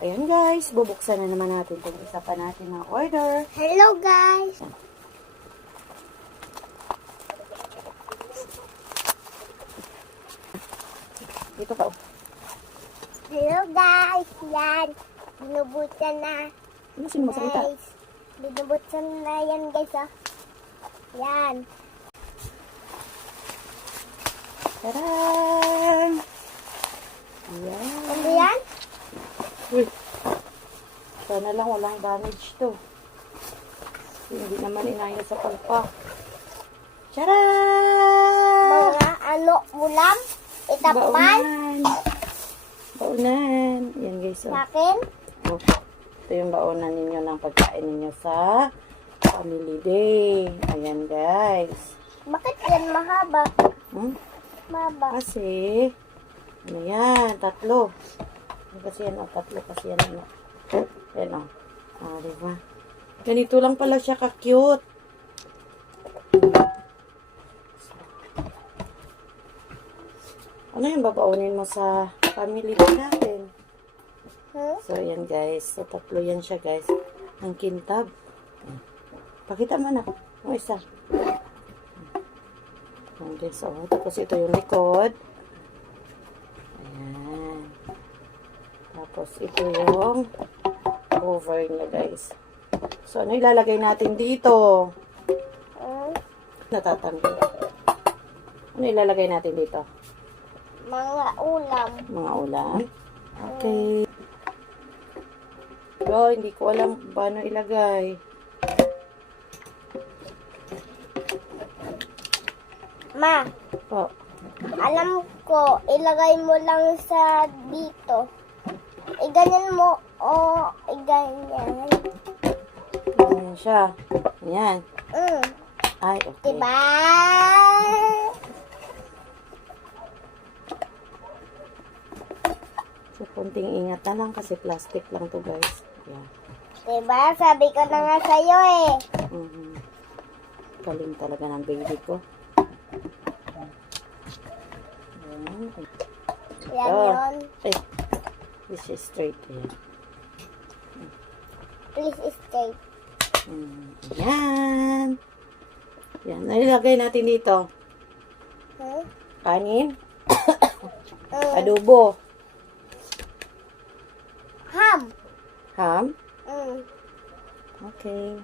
Ayan guys, bubuksan na naman natin itong isa pa natin na order. Hello guys! Dito ka. Hello guys! Yan! Binubutan na. Ano sino masalita? Guys! Binubutan na yan guys oh. Yan! Tadaan! Ayan. Ano yan? Uy. Sana lang walang damage to. Hindi naman inaya sa palpak. Tadaan! Mga ulam? Itapal? Baunan. Baunan. Yan guys. Oh. Sakin? Oh. Ito yung baunan ninyo ng pagkain ninyo sa Family Day. Ayan guys. Bakit yan mahaba? Mahaba. Kasi, ano yan? 3. Kasi yan, 3 kasi yan. Ano. Yan o. Diba? Ganito lang pala siya ka-cute. Ano yung babaunin mo sa family day natin? So, yan guys. So, 3 yan siya guys. Ang kintab. Pakita mo na. Ang isa. Okay, so, tapos ito yung likod. Ayan. Tapos ito yung cover niya guys. So, ano ilalagay natin dito? Natatanggal. Ano ilalagay natin dito? Mga ulam. Mga ulam. Okay. Bro, hindi ko alam kung paano ilagay. Ma, Oh. alam ko, ilagay mo lang sa dito. Iganyan mo o iganyan. Ayan siya. Ayan. Ay, okay. Diba? So, kunting ingat na lang kasi plastic lang to guys. Ayan. Diba? Sabi ko na nga sa'yo eh. Galing talaga ng baby ko. Ayan. Yan Oh. yun. Ay, this is straight. Ayan. Please stay. Ayan. Ayan. Nilagay natin dito. Kanin. Adobo. Ham. Ham. Mm. Okay.